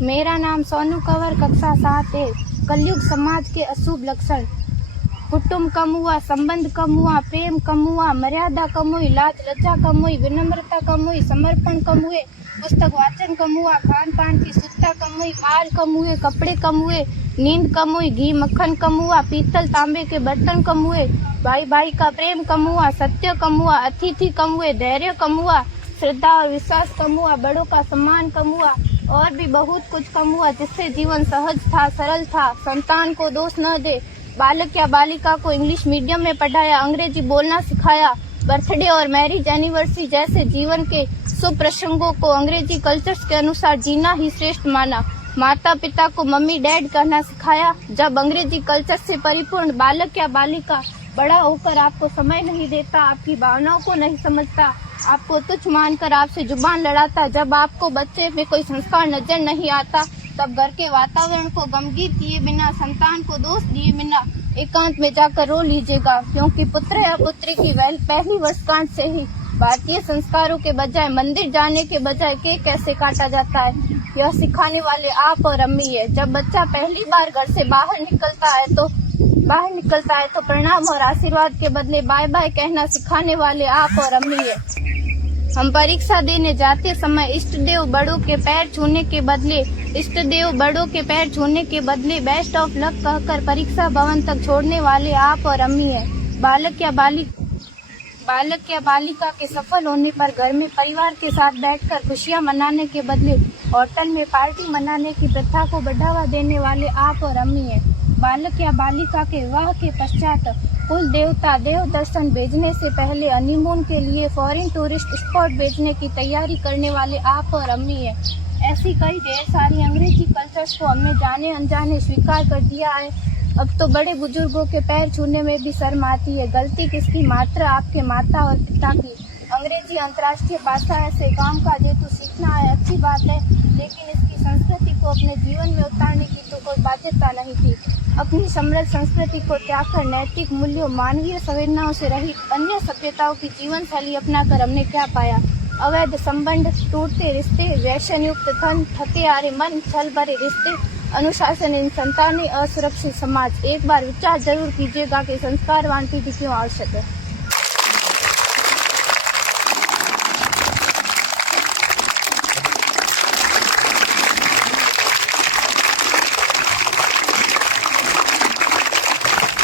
मेरा नाम सोनू कंवर, कक्षा 7 है। कलयुग समाज के अशुभ लक्षण। कुटुंब कम हुआ, संबंध कम हुआ, प्रेम कम हुआ, मर्यादा कम हुई, लाज लज्जा कम हुई, विनम्रता कम हुई, समर्पण कम हुए, पुस्तक वाचन कम हुआ, खान पान की शुद्धता कम हुई, बाल कम हुए, कपड़े कम हुए, नींद कम हुई, घी मक्खन कम हुआ, पीतल तांबे के बर्तन कम हुए, भाई भाई का प्रेम कम हुआ, सत्य कम हुआ, अतिथि कम हुए, धैर्य कम हुआ, श्रद्धा और विश्वास कम हुआ, बड़ों का सम्मान कम हुआ और भी बहुत कुछ कम हुआ, जिससे जीवन सहज था, सरल था। संतान को दोष न दे। बालक या बालिका को इंग्लिश मीडियम में पढ़ाया, अंग्रेजी बोलना सिखाया, बर्थडे और मैरिज एनिवर्सरी जैसे जीवन के शुभ प्रसंगों को अंग्रेजी कल्चर्स के अनुसार जीना ही श्रेष्ठ माना। माता पिता को मम्मी डैड कहना सिखाया। जब अंग्रेजी कल्चर से परिपूर्ण बालक या बालिका बड़ा होकर आपको समय नहीं देता, आपकी भावनाओं को नहीं समझता, आपको तुच्छ मानकर आपसे जुबान लड़ाता, जब आपको बच्चे में कोई संस्कार नजर नहीं आता, तब घर के वातावरण को गमगीत दिए बिना, संतान को दोष दिए बिना एकांत में जाकर रो लीजिएगा, क्योंकि पुत्र या पुत्री की पहली वर्षगांठ से ही भारतीय संस्कारों के बजाय, मंदिर जाने के बजाय केक कैसे काटा जाता है, यह सिखाने वाले आप और अम्मी है। जब बच्चा पहली बार घर से बाहर निकलता है तो प्रणाम और आशीर्वाद के बदले बाय बाय कहना सिखाने वाले आप और अम्मी है। हम परीक्षा देने जाते समय इष्ट देव बड़ों के पैर छूने के बदले बेस्ट ऑफ लक कहकर परीक्षा भवन तक छोड़ने वाले आप और अम्मी है। बालक या बालिका के सफल होने पर घर में परिवार के साथ बैठकर खुशियां मनाने के बदले होटल में पार्टी मनाने की प्रथा को बढ़ावा देने वाले आप और अम्मी है। बालक या बालिका के विवाह के पश्चात कुल देवता देव दर्शन भेजने से पहले हनीमून के लिए फॉरेन टूरिस्ट स्पॉट भेजने की तैयारी करने वाले आप और अम्मी है। ऐसी कई ढेर सारी अंग्रेजी कल्चर्स को हमने जाने अनजाने स्वीकार कर दिया है। अब तो बड़े बुजुर्गों के पैर छूने में भी शर्म आती है। गलती किसकी? मात्र आपके माता और पिता की। अंग्रेजी अंतर्राष्ट्रीय भाषा है से काम काज हेतु सीखना है, अच्छी बात है, लेकिन इसकी संस्कृति को अपने जीवन में उतारने की तो कोई बाध्यता नहीं थी। अपनी समृद्ध संस्कृति को त्याग कर नैतिक मूल्यों, मानवीय संवेदनाओं से रहित अन्य सभ्यताओं की जीवन शैली अपनाकर हमने क्या पाया? अवैध संबंध, टूटते रिश्ते, व्यसन युक्त धन, थके हारे मन, छल भरे रिश्ते, अनुशासनहीन संतानें, असुरक्षित समाज। एक बार विचार जरूर कीजिएगा कि संस्कारवान पीढ़ी क्यों आवश्यक है।